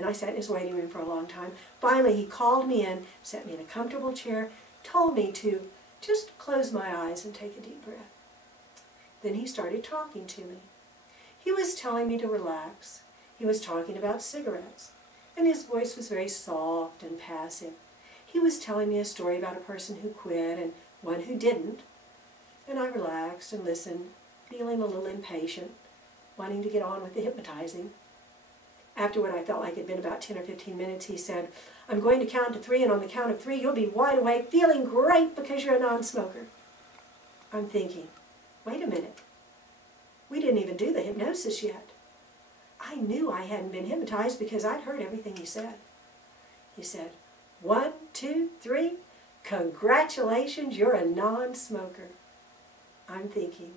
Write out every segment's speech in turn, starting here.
And I sat in his waiting room for a long time. Finally, he called me in, set me in a comfortable chair, told me to just close my eyes and take a deep breath. Then he started talking to me. He was telling me to relax. He was talking about cigarettes, and his voice was very soft and passive. He was telling me a story about a person who quit and one who didn't, and I relaxed and listened, feeling a little impatient, wanting to get on with the hypnotizing. After what I felt like had been about 10 or 15 minutes, he said, "I'm going to count to 3, and on the count of 3, you'll be wide awake, feeling great because you're a non-smoker." I'm thinking, wait a minute. We didn't even do the hypnosis yet. I knew I hadn't been hypnotized because I'd heard everything he said. He said, 1, 2, 3, congratulations, you're a non-smoker. I'm thinking,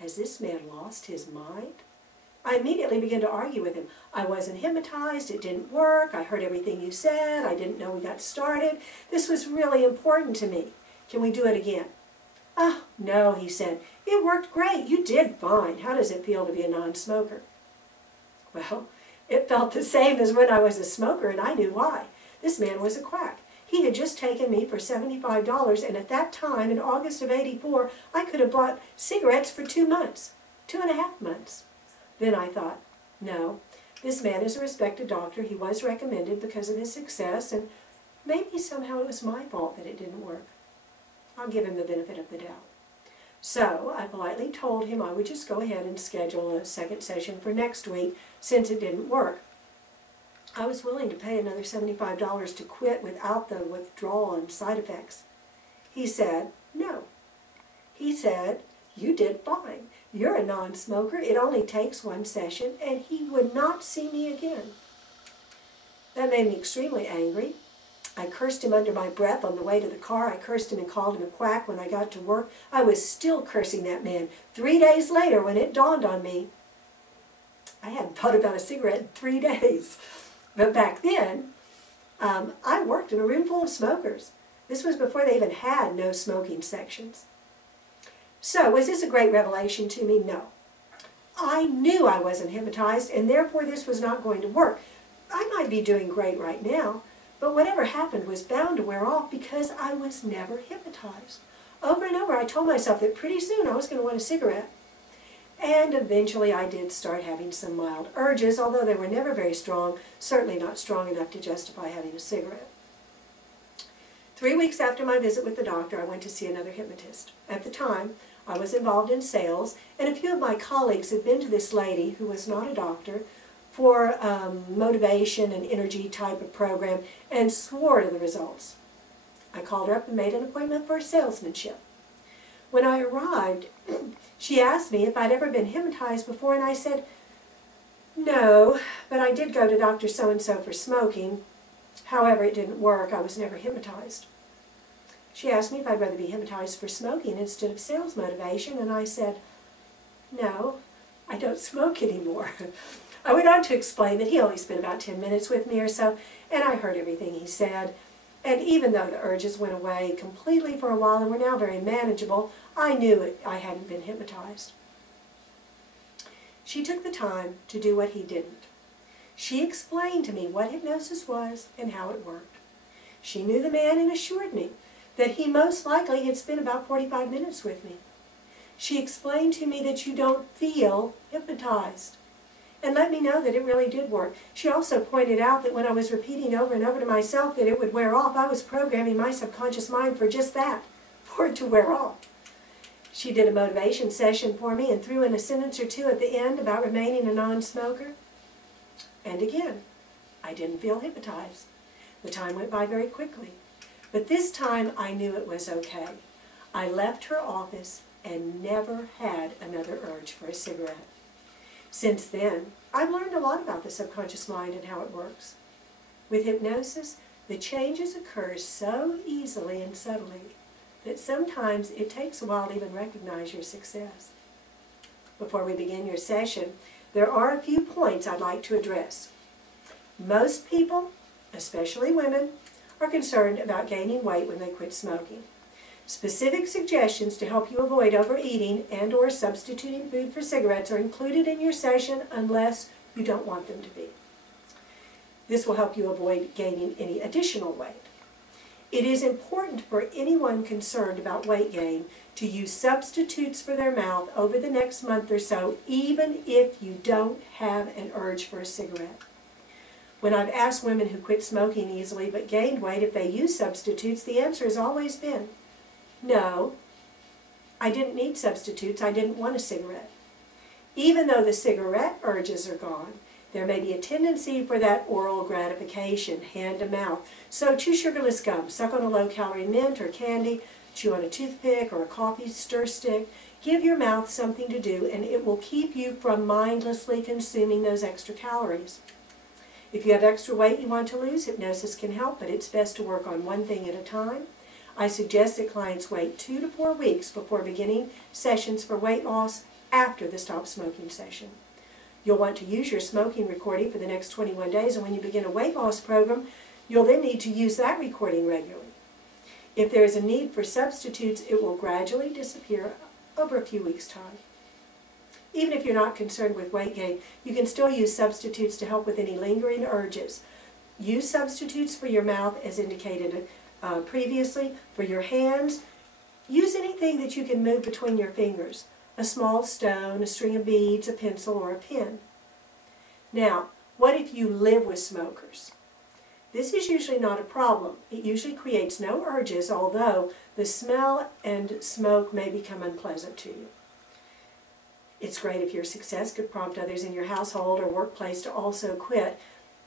has this man lost his mind? I immediately began to argue with him. I wasn't hypnotized, it didn't work, I heard everything you said, I didn't know we got started. This was really important to me. Can we do it again? "Oh, no," he said. "It worked great. You did fine. How does it feel to be a non-smoker?" Well, it felt the same as when I was a smoker, and I knew why. This man was a quack. He had just taken me for $75, and at that time, in August of '84, I could have bought cigarettes for 2 months, 2.5 months. Then I thought, no, this man is a respected doctor. He was recommended because of his success, and maybe somehow it was my fault that it didn't work. I'll give him the benefit of the doubt. So I politely told him I would just go ahead and schedule a second session for next week since it didn't work. I was willing to pay another $75 to quit without the withdrawal and side effects. He said, no. He said, you did fine. You're a non-smoker. It only takes 1 session, and he would not see me again. That made me extremely angry. I cursed him under my breath on the way to the car. I cursed him and called him a quack when I got to work. I was still cursing that man 3 days later when it dawned on me. I hadn't thought about a cigarette in 3 days. But back then, I worked in a room full of smokers. This was before they even had no smoking sections. So, was this a great revelation to me? No. I knew I wasn't hypnotized, and therefore this was not going to work. I might be doing great right now, but whatever happened was bound to wear off because I was never hypnotized. Over and over I told myself that pretty soon I was going to want a cigarette. And eventually I did start having some mild urges, although they were never very strong, certainly not strong enough to justify having a cigarette. 3 weeks after my visit with the doctor, I went to see another hypnotist. At the time, I was involved in sales, and a few of my colleagues had been to this lady, who was not a doctor, for motivation and energy type of program, and swore to the results. I called her up and made an appointment for salesmanship. When I arrived, she asked me if I'd ever been hypnotized before, and I said, no, but I did go to Dr. So-and-so for smoking. However, it didn't work. I was never hypnotized. She asked me if I'd rather be hypnotized for smoking instead of sales motivation, and I said, no, I don't smoke anymore. I went on to explain that he only spent about 10 minutes with me or so, and I heard everything he said. And even though the urges went away completely for a while and were now very manageable, I knew I hadn't been hypnotized. She took the time to do what he didn't. She explained to me what hypnosis was and how it worked. She knew the man and assured me that he most likely had spent about 45 minutes with me. She explained to me that you don't feel hypnotized, and let me know that it really did work. She also pointed out that when I was repeating over and over to myself that it would wear off, I was programming my subconscious mind for just that, for it to wear off. She did a motivation session for me and threw in a sentence or two at the end about remaining a non-smoker. And again, I didn't feel hypnotized. The time went by very quickly. But this time I knew it was okay. I left her office and never had another urge for a cigarette. Since then, I've learned a lot about the subconscious mind and how it works. With hypnosis, the changes occur so easily and subtly that sometimes it takes a while to even recognize your success. Before we begin your session, there are a few points I'd like to address. Most people, especially women, are concerned about gaining weight when they quit smoking. Specific suggestions to help you avoid overeating and/or substituting food for cigarettes are included in your session unless you don't want them to be. This will help you avoid gaining any additional weight. It is important for anyone concerned about weight gain to use substitutes for their mouth over the next month or so, even if you don't have an urge for a cigarette. When I've asked women who quit smoking easily but gained weight if they use substitutes, the answer has always been, no, I didn't need substitutes, I didn't want a cigarette. Even though the cigarette urges are gone, there may be a tendency for that oral gratification, hand to mouth. So chew sugarless gum, suck on a low-calorie mint or candy, chew on a toothpick or a coffee stir stick. Give your mouth something to do, and it will keep you from mindlessly consuming those extra calories. If you have extra weight you want to lose, hypnosis can help, but it's best to work on one thing at a time. I suggest that clients wait 2 to 4 weeks before beginning sessions for weight loss after the Stop Smoking session. You'll want to use your smoking recording for the next 21 days, and when you begin a weight loss program, you'll then need to use that recording regularly. If there is a need for substitutes, it will gradually disappear over a few weeks' time. Even if you're not concerned with weight gain, you can still use substitutes to help with any lingering urges. Use substitutes for your mouth as indicated previously. For your hands, use anything that you can move between your fingers. A small stone, a string of beads, a pencil, or a pen. Now, what if you live with smokers? This is usually not a problem. It usually creates no urges, although the smell and smoke may become unpleasant to you. It's great if your success could prompt others in your household or workplace to also quit,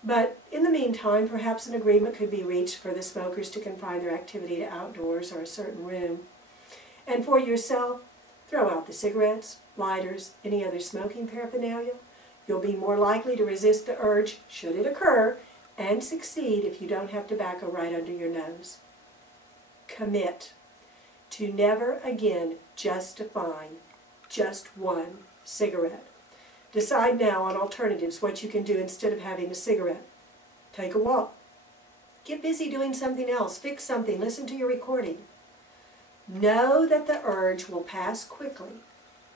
but in the meantime, perhaps an agreement could be reached for the smokers to confine their activity to outdoors or a certain room. And for yourself, throw out the cigarettes, lighters, any other smoking paraphernalia. You'll be more likely to resist the urge, should it occur, and succeed if you don't have tobacco right under your nose. Commit to never again justifying just one cigarette. Decide now on alternatives, what you can do instead of having a cigarette. Take a walk. Get busy doing something else. Fix something. Listen to your recording. Know that the urge will pass quickly.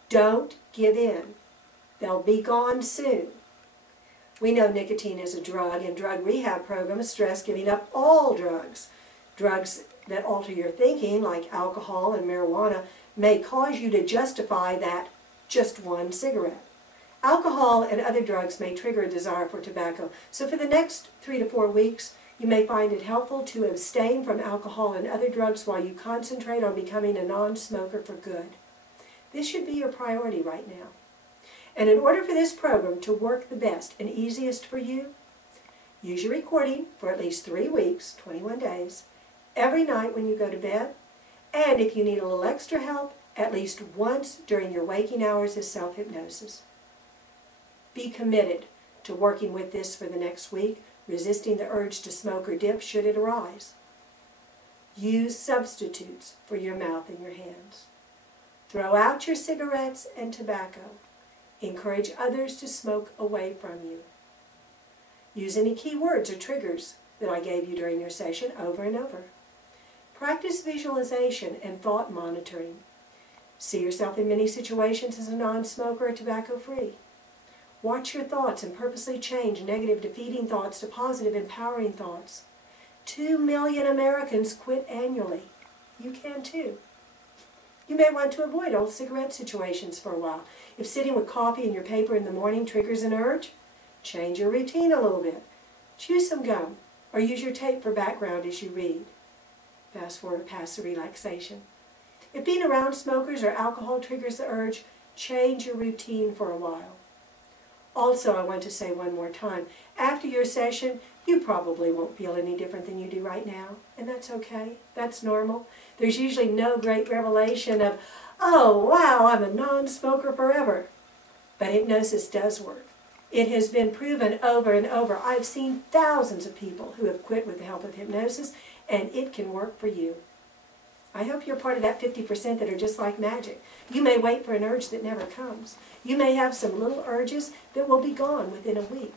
Don't give in. They'll be gone soon. We know nicotine is a drug, and drug rehab programs stress giving up all drugs. Drugs that alter your thinking, like alcohol and marijuana, may cause you to justify that just one cigarette. Alcohol and other drugs may trigger a desire for tobacco, so for the next 3 to 4 weeks, you may find it helpful to abstain from alcohol and other drugs while you concentrate on becoming a non-smoker for good. This should be your priority right now. And in order for this program to work the best and easiest for you, use your recording for at least 3 weeks, 21 days, every night when you go to bed, and if you need a little extra help, at least once during your waking hours as self-hypnosis. Be committed to working with this for the next week, resisting the urge to smoke or dip should it arise. Use substitutes for your mouth and your hands. Throw out your cigarettes and tobacco. Encourage others to smoke away from you. Use any key words or triggers that I gave you during your session over and over. Practice visualization and thought monitoring. See yourself in many situations as a non-smoker or tobacco-free. Watch your thoughts and purposely change negative defeating thoughts to positive empowering thoughts. 2 million Americans quit annually. You can too. You may want to avoid old cigarette situations for a while. If sitting with coffee and your paper in the morning triggers an urge, change your routine a little bit. Chew some gum or use your tape for background as you read. Fast forward past the relaxation. If being around smokers or alcohol triggers the urge, change your routine for a while. Also, I want to say one more time, after your session, you probably won't feel any different than you do right now, and that's okay. That's normal. There's usually no great revelation of, oh, wow, I'm a non-smoker forever. But hypnosis does work. It has been proven over and over. I've seen thousands of people who have quit with the help of hypnosis, and it can work for you. I hope you're part of that 50% that are just like magic. You may wait for an urge that never comes. You may have some little urges that will be gone within a week.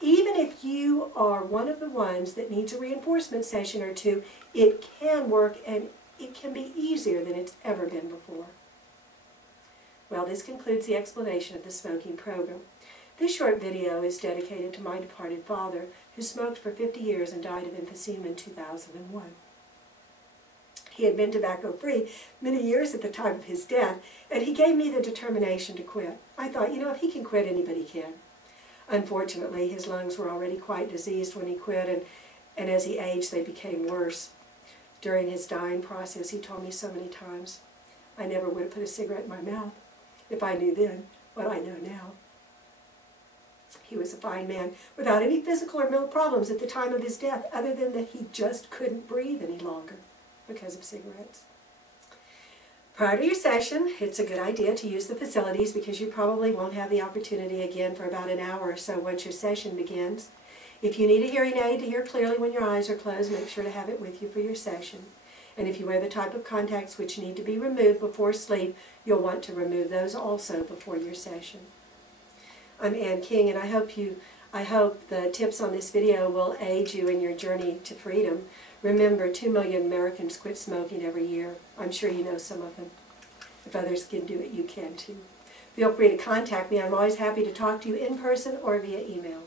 Even if you are one of the ones that needs a reinforcement session or two, it can work and it can be easier than it's ever been before. Well, this concludes the explanation of the smoking program. This short video is dedicated to my departed father, who smoked for 50 years and died of emphysema in 2001. He had been tobacco-free many years at the time of his death, and he gave me the determination to quit. I thought, you know, if he can quit, anybody can. Unfortunately, his lungs were already quite diseased when he quit, and as he aged, they became worse. During his dying process, he told me so many times, I never would have put a cigarette in my mouth if I knew then what I know now. He was a fine man without any physical or mental problems at the time of his death, other than that he just couldn't breathe any longer because of cigarettes. Prior to your session, it's a good idea to use the facilities because you probably won't have the opportunity again for about an hour or so once your session begins. If you need a hearing aid to hear clearly when your eyes are closed, make sure to have it with you for your session. And if you wear the type of contacts which need to be removed before sleep, you'll want to remove those also before your session. I'm Ann King, and I hope the tips on this video will aid you in your journey to freedom. Remember, 2 million Americans quit smoking every year. I'm sure you know some of them. If others can do it, you can too. Feel free to contact me. I'm always happy to talk to you in person or via email.